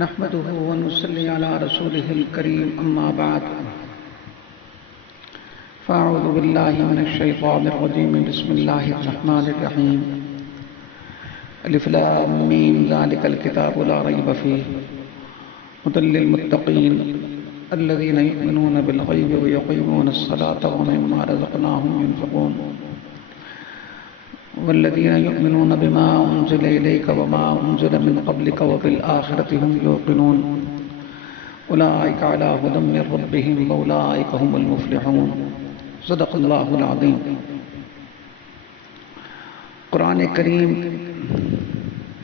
نحمده ونصلي على رسوله الكريم أما بعد فأعوذ بالله من الشيطان الرجيم بسم الله الرحمن الرحيم ألف لام ميم ذلك الكتاب لا ريب فيه هدى للمتقين الذين يؤمنون بالغيب ويقيمون الصلاة ومما رزقناهم ينفقون والذين يؤمنون بما أنزل إليك وما أنزل من قبلك وبالآخرة هم يوقنون أولئك على هدى من ربهم وأولئك هم المفلحون صدق اللہ العظیم۔ قرآن کریم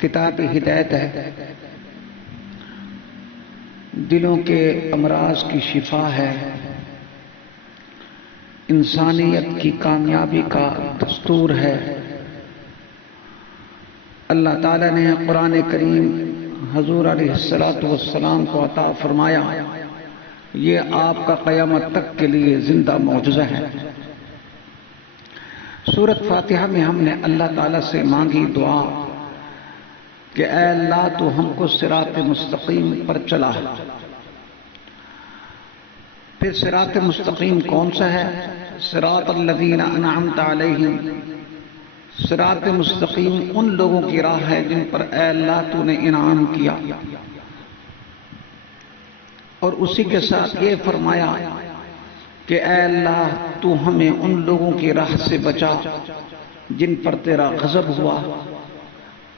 کتاب ہدایت ہے، دلوں کے امراض کی شفا ہے، انسانیت کی کامیابی کا دستور ہے۔ اللہ تعالیٰ نے قرآن کریم حضور علیہ السلام کو عطا فرمایا، یہ آپ کا قیامت تک کے لیے زندہ معجزہ ہے۔ سورۃ فاتحہ میں ہم نے اللہ تعالیٰ سے مانگی دعا کہ اے اللہ تو ہم کو صراط مستقیم پر چلا۔ پھر صراط مستقیم کون سا ہے؟ صراط الذین انعمت علیہم، صراط مستقیم ان لوگوں کی راہ ہے جن پر اے اللہ تو نے انعام کیا، اور اسی کے ساتھ یہ فرمایا کہ اے اللہ تو ہمیں ان لوگوں کی راہ سے بچا جن پر تیرا غضب ہوا،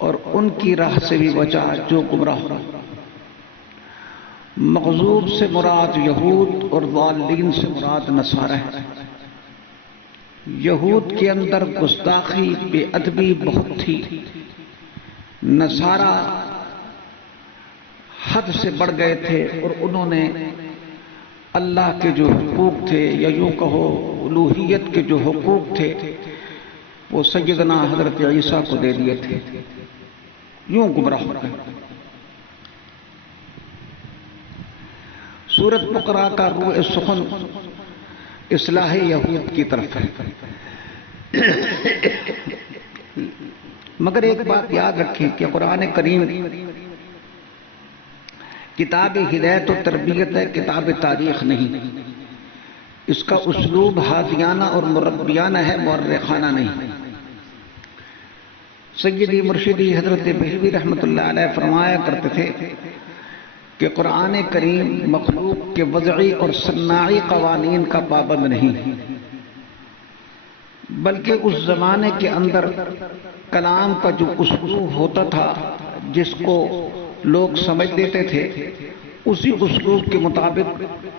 اور ان کی راہ سے بھی بچا جو گمراہ ہوا۔ مغضوب سے مراد یہود اور ضالین سے مراد نصارہ ہے۔ یہود کے اندر گستاخی بے ادبی بہت تھی، نصارہ حد سے بڑھ گئے تھے، اور انہوں نے اللہ کے جو حقوق تھے یا یوں کہو الوہیت کے جو حقوق تھے وہ سیدنا حضرت عیسیٰ کو دے دیے تھے، یوں گمراہ ہو گئے۔ سورۃ بقرہ کا روح سخن اصلاح یہود کی طرف ہے، مگر ایک بات یاد رکھیں کہ قرآن کریم کتاب ہدایت و تربیت ہے، کتاب تاریخ نہیں۔ اس کا اسلوب ہادیانہ اور مربیانہ ہے، مورخانہ نہیں۔ سیدی مرشدی حضرت بہلوی رحمۃ اللہ علیہ فرمایا کرتے تھے کہ قرآن کریم مخلوق کے وضعی اور صناعی قوانین کا پابند نہیں، بلکہ اس زمانے کے اندر کلام کا جو اسلوب ہوتا تھا جس کو لوگ سمجھ لیتے تھے، اسی اسلوب کے مطابق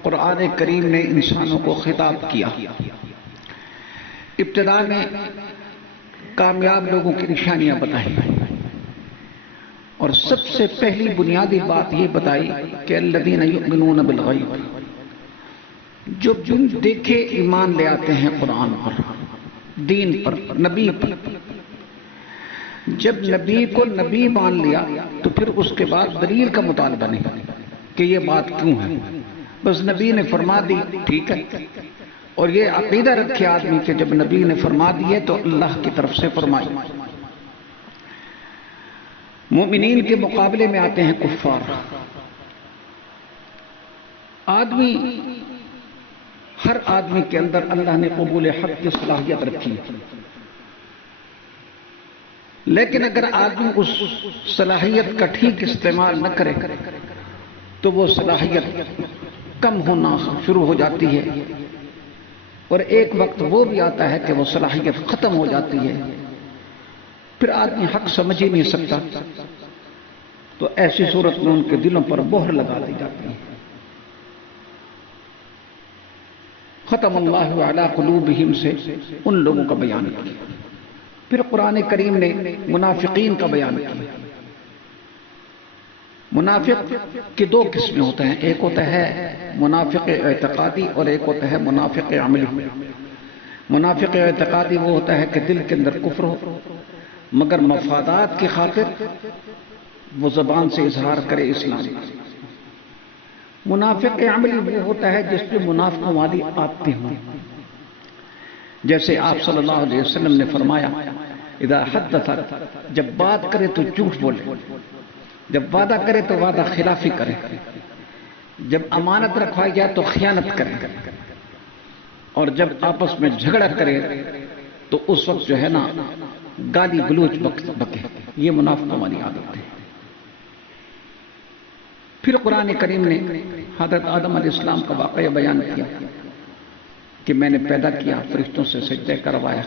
قرآن کریم نے انسانوں کو خطاب کیا۔ ابتدا میں کامیاب لوگوں کی نشانیاں بتائیں، اور سب سے پہلی بنیادی بات یہ بتائی کہ الذین یؤمنون بالغیب، جو بن دیکھے ایمان لے آتے ہیں قرآن پر، دین پر، نبی پر۔ جب نبی کو نبی مان لیا تو پھر اس کے بعد دلیل کا مطالبہ نہیں کہ یہ بات کیوں ہے، بس نبی نے فرما دی ٹھیک ہے۔ اور یہ عقیدہ رکھے آدمی کہ جب نبی نے فرما دی ہے تو اللہ کی طرف سے فرمائی۔ مومنین کے مقابلے میں آتے ہیں کفار۔ ہر آدمی کے اندر اللہ نے قبول حق کی صلاحیت رکھی ہے، لیکن اگر آدمی اس صلاحیت کا ٹھیک استعمال نہ کرے تو وہ صلاحیت کم ہونا شروع ہو جاتی ہے، اور ایک وقت وہ بھی آتا ہے کہ وہ صلاحیت ختم ہو جاتی ہے، پھر آدمی حق سمجھ ہی نہیں سکتا۔ تو ایسی صورت میں ان کے دلوں پر مہر لگا دی جاتی ہے۔ ختم اللہ علی قلوبہم سے ان لوگوں کا بیان کیا۔ پھر قرآن کریم نے منافقین کا بیان کیا۔ منافق کی دو قسمیں ہوتے ہیں، ایک ہوتا ہے منافق اعتقادی اور ایک ہوتا ہے منافق عملی۔ منافق اعتقادی وہ ہوتا ہے کہ دل کے اندر کفر ہو مگر مفادات کی خاطر وہ زبان سے اظہار کرے اسلام۔ منافق عملی وہ ہوتا ہے جس پہ منافقوں والی عادتیں ہوں، جیسے آپ صلی اللہ علیہ وسلم نے فرمایا اذا حدث، جب بات کرے تو جھوٹ بولے، جب وعدہ کرے تو وعدہ خلافی کرے، جب امانت رکھوائی جائے تو خیانت کرے، اور جب آپس میں جھگڑا کرے تو اس وقت جو ہے نا گالی گلوچ بکے۔ یہ منافقوں والی عادت ہے۔ پھر قرآن کریم نے حضرت آدم علیہ السلام کا واقعہ بیان کیا کہ میں نے پیدا کیا، فرشتوں سے سجدہ کروایا۔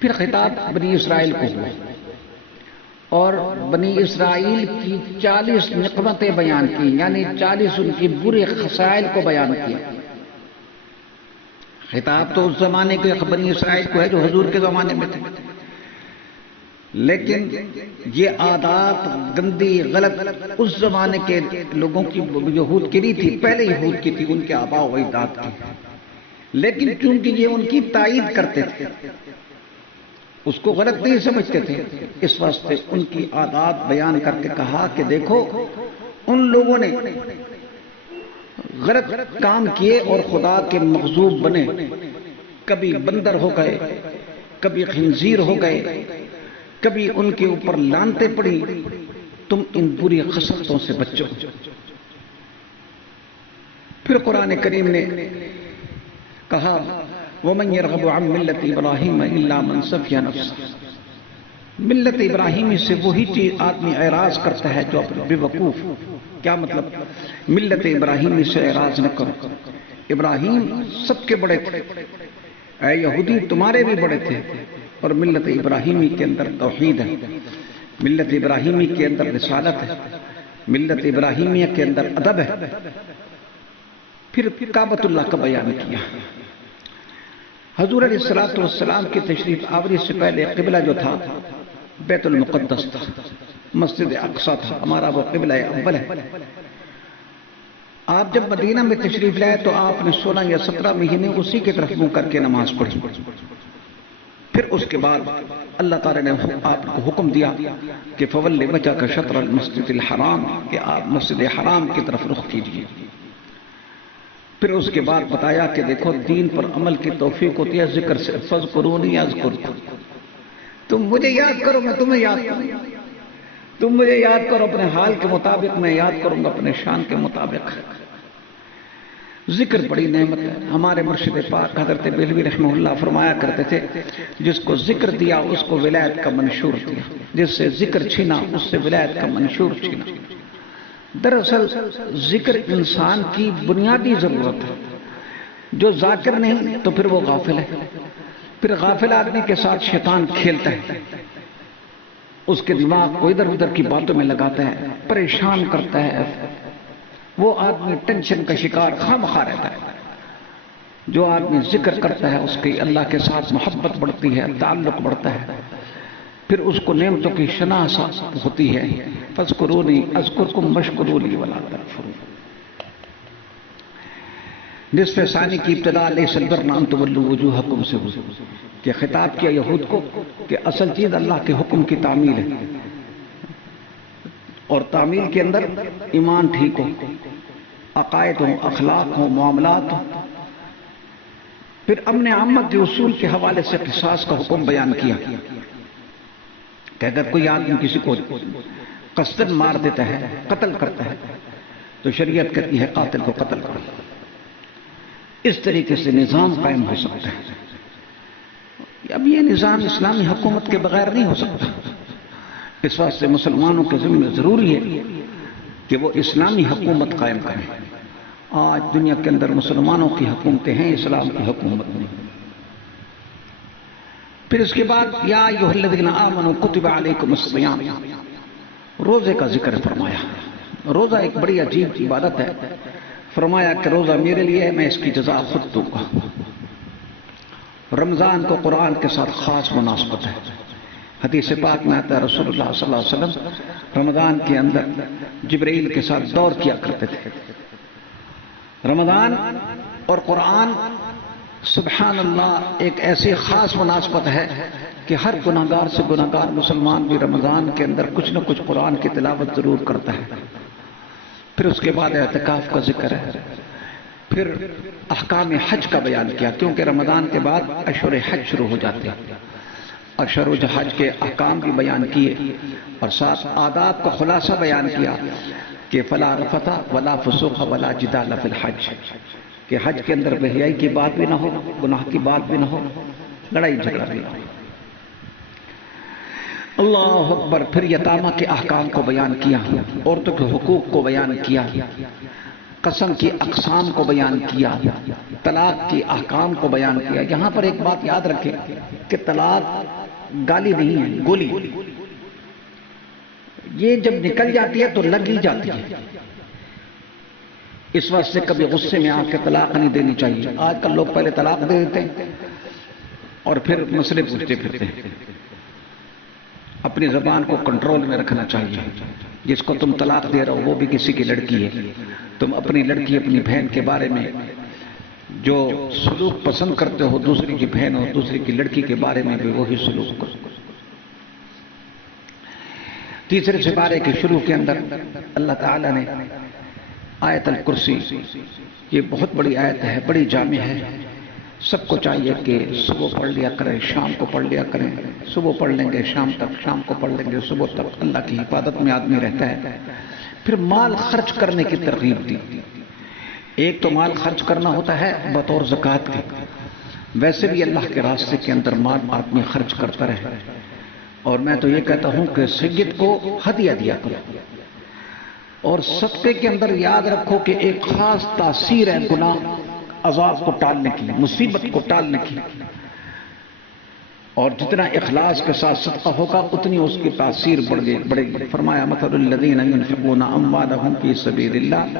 پھر خطاب بنی اسرائیل کو ہوا اور بنی اسرائیل کی 40 نقمتیں بیان کی، یعنی 40 ان کی برے خصائل کو بیان کیا۔ خطاب تو اس زمانے کے بنی اسرائیل کو ہے جو حضور کے زمانے میں تھے، لیکن یہ عادات گندی غلط اس زمانے کے لوگوں کی، یہود کی نہیں تھی، پہلے یہود کی تھی، ان کے آباء و اجداد کی، لیکن چونکہ یہ ان کی تائید کرتے تھے، اس کو غلط نہیں سمجھتے تھے، اس واسطے ان کی عادات بیان کر کے کہا کہ دیکھو ان لوگوں نے غلط کام کیے اور خدا کے مغضوب بنے، کبھی بندر ہو گئے، کبھی خنزیر ہو گئے، کبھی ان کے اوپر لعنتیں پڑی، تم ان بری خصلتوں سے بچو۔ پھر قرآن کریم نے کہا وَمَنْ يَرْغَبُ عَنْ مِلَّةِ إِبْرَاهِيمَ إِلَّا مَنْ سَفِيَ نَفْسَهُ۔ ملت ابراہیمی سے وہی چیز آدمی اعراض کرتا ہے جو بے وقوف۔ کیا مطلب؟ ملت ابراہیمی سے اعراض نہ کرو۔ ابراہیم سب کے بڑے تھے، اے یہودی تمہارے بھی بڑے تھے، اور ملت ابراہیمی کے اندر توحید ہے، ملت ابراہیمی کے اندر رسالت ہے، ملت ابراہیمیہ کے اندر ادب ہے۔ پھر کعبۃ اللہ کا بیان کیا۔ حضور علیہ السلام کی تشریف آوری سے پہلے قبلہ جو تھا بیت المقدس تھا، مسجد اقصی تھا، ہمارا وہ قبلہ اول ہے۔ آپ جب مدینہ میں تشریف لائے تو آپ نے 16 یا 17 مہینے اسی کی طرف منہ کر کے نماز پڑھی۔ پھر اس کے بعد اللہ تعالی نے آپ کو حکم دیا کہ فَوَلِّ وَجْهَكَ شَطْرَ الْمَسْجِدِ الْحَرَامِ، کہ آپ مسجد حرام کی طرف رخ کیجیے۔ پھر اس کے بعد بتایا کہ دیکھو دین پر عمل کی توفیق ہوتی ہے ذکر سے، فَاذْكُرُونِي أَذْكُرْكُمْ، تم مجھے یاد کرو میں تمہیں یاد کروں، تم مجھے یاد کرو اپنے حال کے مطابق، میں یاد کروں گا اپنے شان کے مطابق۔ ذکر بڑی نعمت ہے۔ ہمارے مرشد پاک حضرت بریلوی رحمہ اللہ فرمایا کرتے تھے جس کو ذکر دیا اس کو ولایت کا منشور دیا، جس سے ذکر چھینا اس سے ولایت کا منشور چھینا۔ دراصل ذکر انسان کی بنیادی ضرورت ہے، جو ذاکر نہیں تو پھر وہ غافل ہے، پھر غافل آدمی کے ساتھ شیطان کھیلتا ہے، اس کے دماغ کو ادھر ادھر کی باتوں میں لگاتا ہے، پریشان کرتا ہے، وہ آدمی ٹینشن کا شکار خواہ رہتا ہے۔ جو آدمی ذکر کرتا ہے اس کی اللہ کے ساتھ محبت بڑھتی ہے، تعلق بڑھتا ہے، پھر اس کو نعمتوں کی شناخت ہوتی ہے۔ فَاذْكُرُونِي أَذْكُرْكُمْ وَاشْكُرُوا لِي وَلَا تَكْفُرُونِ۔ نصف ثانی کی ابتدا لَيْسَ الْبِرَّ أَن تُوَلُّوا وُجُوهَكُمْ سے ہوئی کہ خطاب کیا یہود کو کہ اصل چیز اللہ کے حکم کی تعمیل ہے، اور تعمیل کے اندر ایمان ٹھیک ہو، عقائد ہوں، اخلاق ہوں، معاملات ہوں۔ پھر امن عامہ کے اصول کے حوالے سے قصاص کا حکم بیان کیا کہ اگر کوئی آدمی کسی کو قصداً مار دیتا ہے، قتل کرتا ہے، تو شریعت کہتی ہے قاتل کو قتل کرو۔ اس طریقے سے نظام قائم ہو سکتا ہے۔ اب یہ نظام اسلامی حکومت کے بغیر نہیں ہو سکتا، اس واسطے مسلمانوں کے ذمہ ضروری ہے کہ وہ اسلامی حکومت قائم کریں۔ آج دنیا کے اندر مسلمانوں کی حکومتیں ہیں، اسلام کی حکومت نہیں۔ پھر اس کے بعد یا ایھا الذین آمنوا کتب علیکم الصیام، روزے کا ذکر فرمایا۔ روزہ ایک بڑی عجیب عبادت ہے، فرمایا کہ روزہ میرے لیے ہے، میں اس کی جزا خود دوں گا۔ رمضان کو قرآن کے ساتھ خاص مناسبت ہے۔ حدیث پاک میں آتا ہے رسول اللہ صلی اللہ علیہ وسلم رمضان کے اندر جبرائیل کے ساتھ دور کیا کرتے تھے۔ رمضان اور قرآن سبحان اللہ ایک ایسی خاص مناسبت ہے کہ ہر گناہگار سے گناہگار مسلمان بھی رمضان کے اندر کچھ نہ کچھ قرآن کی تلاوت ضرور کرتا ہے۔ پھر اس کے بعد اعتکاف کا ذکر ہے، پھر احکام حج کا بیان کیا، کیونکہ رمضان کے بعد اشہر حج شروع ہو جاتے ہیں۔ اشر و حج کے احکام بھی بیان کیے اور ساتھ آداب کا خلاصہ بیان کیا کہ فلا رفث ولا فسوق ولا جدال فی الحج، کہ حج کے اندر بے حیائی کی بات بھی نہ ہو، گناہ کی بات بھی نہ ہو، لڑائی جھگڑا بھی نہ ہو۔ اللہ اکبر۔ پھر یتامہ کے احکام کو بیان کیا، عورتوں کے حقوق کو بیان کیا، قسم کی اقسام کو بیان کیا، طلاق کی احکام کو بیان کیا۔ یہاں پر ایک بات یاد رکھیں کہ طلاق گالی نہیں ہے، گولی۔ یہ جب نکل جاتی ہے تو لگ ہی جاتی ہے، اس واسطے کبھی غصے میں آ کے طلاق نہیں دینی چاہیے۔ آج کل لوگ پہلے طلاق دے دیتے ہیں اور پھر مسئلے پوچھتے پھرتے ہیں۔ اپنی زبان کو کنٹرول میں رکھنا چاہیے۔ جس کو تم طلاق دے رہے ہو وہ بھی کسی کی لڑکی ہے، تم اپنی لڑکی اپنی بہن کے بارے میں جو سلوک پسند کرتے ہو دوسری کی بہن اور دوسری کی لڑکی کے بارے میں بھی وہی سلوک کرو۔ تیسرے سپارے کے شروع کے اندر اللہ تعالیٰ نے آیت الکرسی، یہ بہت بڑی آیت ہے، بڑی جامع ہے، سب کو چاہیے کہ صبح پڑھ لیا کریں، شام کو پڑھ لیا کریں۔ صبح پڑھ لیں گے شام تک، شام کو پڑھ لیں گے صبح تک، اللہ کی حفاظت میں آدمی رہتا ہے۔ پھر مال خرچ کرنے کی ترغیب دی۔ ایک تو مال خرچ کرنا ہوتا ہے بطور زکوٰۃ کے، ویسے بھی اللہ کے راستے کے اندر مال آدمی خرچ کرتا رہے۔ اور میں تو یہ کہتا ہوں کہ سید کو ہدیہ دیا کرو، اور صدقے کے اندر یاد رکھو کہ ایک خاص تاثیر ہے گناہ عذاب کو ٹالنے کی، مصیبت کو ٹالنے کی، اور جتنا اخلاص کے ساتھ صدقہ ہوگا اتنی اس کی تاثیر بڑھے گی۔ فرمایا مثل الذین ينفقون اموالهم فی سبیل اللہ،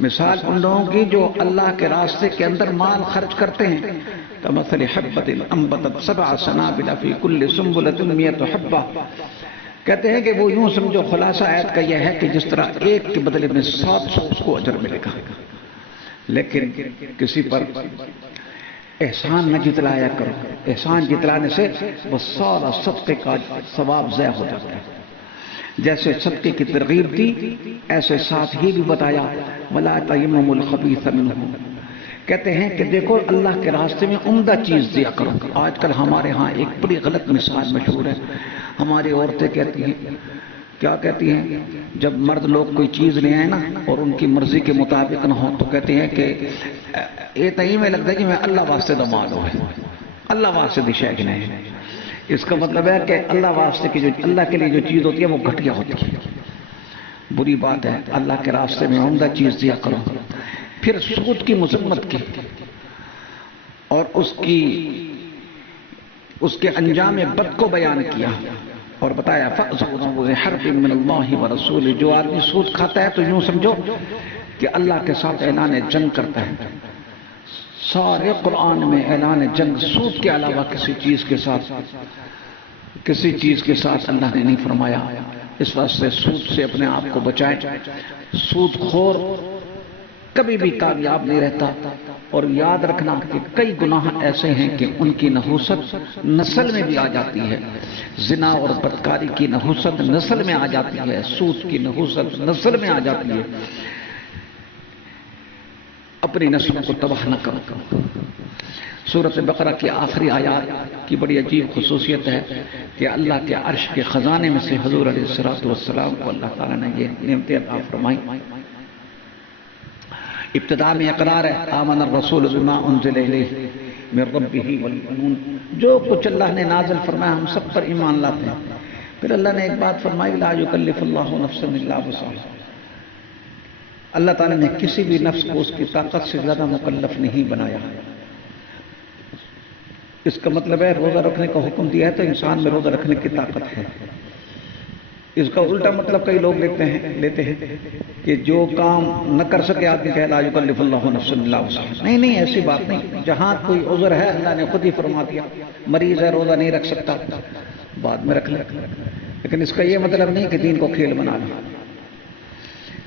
مثال ان لوگوں کی جو اللہ کے راستے کے اندر مال خرچ کرتے ہیں، کمثل حبۃ انبتت سبع سنابل فی کل سنبلۃ مئۃ حبۃ، کہتے ہیں کہ وہ یوں سمجھو، خلاصہ آیت کا یہ ہے کہ جس طرح ایک کے بدلے میں 700 اس کو اجر ملے گا، لیکن کسی پر احسان نہ جتلایا کرو۔ احسان جتلانے سے وہ سارا صدقے کا ثواب ضائع ہو جاتا ہے۔ جیسے صدقے کی ترغیب دی، ایسے ساتھ ہی بھی بتایا وَلَا تَيَمَّمُوا الْخَبِيثَ مِنْهُ، کہتے ہیں کہ دیکھو اللہ کے راستے میں عمدہ چیز دیا کرو۔ آج کل ہمارے ہاں ایک بڑی غلط مثال مشہور ہے، ہماری عورتیں کہتی ہیں، کیا کہتی ہیں، جب مرد لوگ کوئی چیز لے آئے نا اور ان کی مرضی کے مطابق نہ ہو تو کہتے ہیں کہ یہ تھی میں لگتا ہے کہ میں اللہ واسطے دمال ہو ہے، اللہ واسطے دی شے نہیں ہے۔ اس کا مطلب ہے کہ اللہ واسطے کی جو اللہ کے لیے جو چیز ہوتی ہے وہ گھٹیا ہوتی ہے، بری بات ہے۔ اللہ کے راستے میں عمدہ چیز دیا کرو۔ پھر سود کی مذمت کی اور اس کے انجام بد کو بیان کیا اور بتایا فَأْذَنُوا بِحَرْبٍ مِّنَ اللَّهِ وَرَسُولِهِ، جو آدمی سود کھاتا ہے تو یوں سمجھو کہ اللہ کے ساتھ اعلان جنگ کرتا ہے۔ سارے قرآن میں اعلان جنگ سود کے علاوہ کسی چیز کے ساتھ اللہ نے نہیں فرمایا۔ اس واسطے سود سے اپنے آپ کو بچائیں۔ سود خور کبھی بھی کامیاب نہیں رہتا، اور یاد رکھنا کہ کئی گناہ ایسے ہیں کہ ان کی نحوست نسل میں بھی آ جاتی ہے۔ زنا اور بدکاری کی نحوست نسل میں آ جاتی ہے، سود کی نحوست نسل میں آ جاتی ہے۔ اپنی نسلوں کو تباہ نہ کرو۔ سورۃ بقرہ کی آخری آیات کی بڑی عجیب خصوصیت ہے کہ اللہ کے عرش کے خزانے میں سے حضور علیہ الصلوۃ والسلام کو اللہ تعالیٰ نے یہ نعمتیں عطا فرمائی۔ ابتدا میں اقرار ہے آمن الرسول بما انزل الیہ من ربہ والمؤمنون، جو کچھ اللہ نے نازل فرمایا ہم سب پر ایمان لاتے ہیں۔ پھر اللہ نے ایک بات فرمائی لا یکلف اللہ نفسا الا وسعها، اللہ تعالیٰ نے کسی بھی نفس کو اس کی طاقت سے زیادہ مکلف نہیں بنایا۔ اس کا مطلب ہے روزہ رکھنے کا حکم دیا ہے تو انسان میں روزہ رکھنے کی طاقت ہے۔ اس کا الٹا مطلب کئی لوگ لیتے ہیں کہ جو کام نہ کر سکے آدمی کہ لا یکلف اللہ نفسا الا وسعها، نہیں ایسی بات نہیں۔ جہاں کوئی عذر ہے اللہ نے خود ہی فرما دیا، مریض ہے روزہ نہیں رکھ سکتا بعد میں رکھ لے، لیکن اس کا یہ مطلب نہیں کہ دین کو کھیل بنا لے۔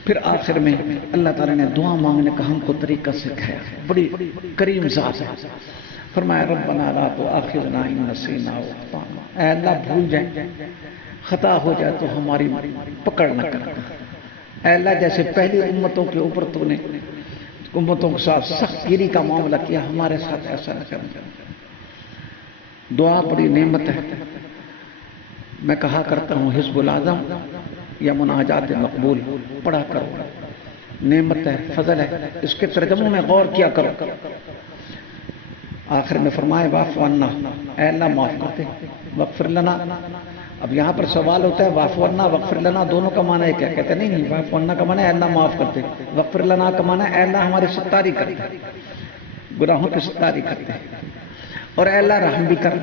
پھر آخر میں اللہ تعالیٰ نے دعا مانگنے کا ہم کو طریقہ سکھایا، بڑی کریم ذات ہے۔ فرمایا ربنا لا تؤاخذنا ان نسینا او اخطانا، اے اللہ بھول جائیں خطا ہو جائے تو ہماری پکڑ نہ کرنا۔ اے اللہ جیسے پہلی امتوں کے اوپر تو نے امتوں کے ساتھ سخت گیری کا معاملہ کیا، ہمارے ساتھ ایسا نہ کرنا۔ دعا بڑی نعمت ہے. میں کہا کرتا ہوں حزب العظم یا مناجات مقبول پڑھا کرو، نعمت ہے، فضل ہے. اس کے ترجموں میں غور کیا کرو. آخر میں فرمائے واعف عنا، اے اللہ معاف کر دے، واغفر لنا. اب یہاں پر سوال ہوتا ہے واعف عنا واغفر لنا دونوں کا معنی ہے کیا؟ کہتے نہیں نہیں، واعف عنا کا معنی ہے اے اللہ معاف کر دے، واغفر لنا کا معنی ہے اے اللہ ہمارے ستاری کر دے، گناہوں کی ستاری کر دے، اور اے اللہ رحم بھی کر،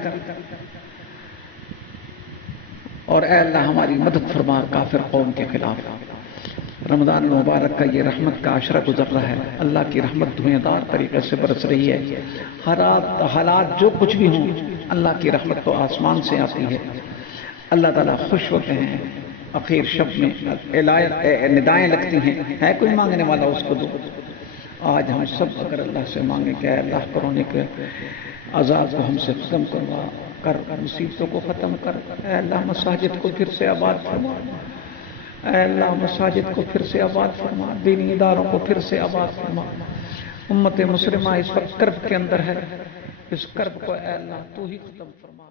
اور اے اللہ ہماری مدد فرما کافر قوم کے خلاف. رمضان المبارک کا یہ رحمت کا عشرہ گزر رہا ہے. اللہ کی رحمت دھویں دار طریقے سے برس رہی ہے. حالات جو کچھ بھی ہوں، اللہ کی رحمت تو آسمان سے آتی ہے. اللہ تعالیٰ خوش ہوتے ہیں. اخیر شب میں ندائیں لگتی ہیں، ہے کوئی مانگنے والا اس کو دو. آج ہم سب اگر اللہ سے مانگیں کہ اے اللہ کرونے کے عذاب کو ہم سے ختم کروا کر، مصیبتوں کو ختم کر، اے اللہ مساجد کو پھر سے آباد فرما، اے اللہ مساجد کو پھر سے آباد فرما، دینی اداروں کو پھر سے آباد فرما. امت مسلمہ اس وقت کرب کے اندر ہے، اس کرب کو اے اللہ تو ہی ختم فرما.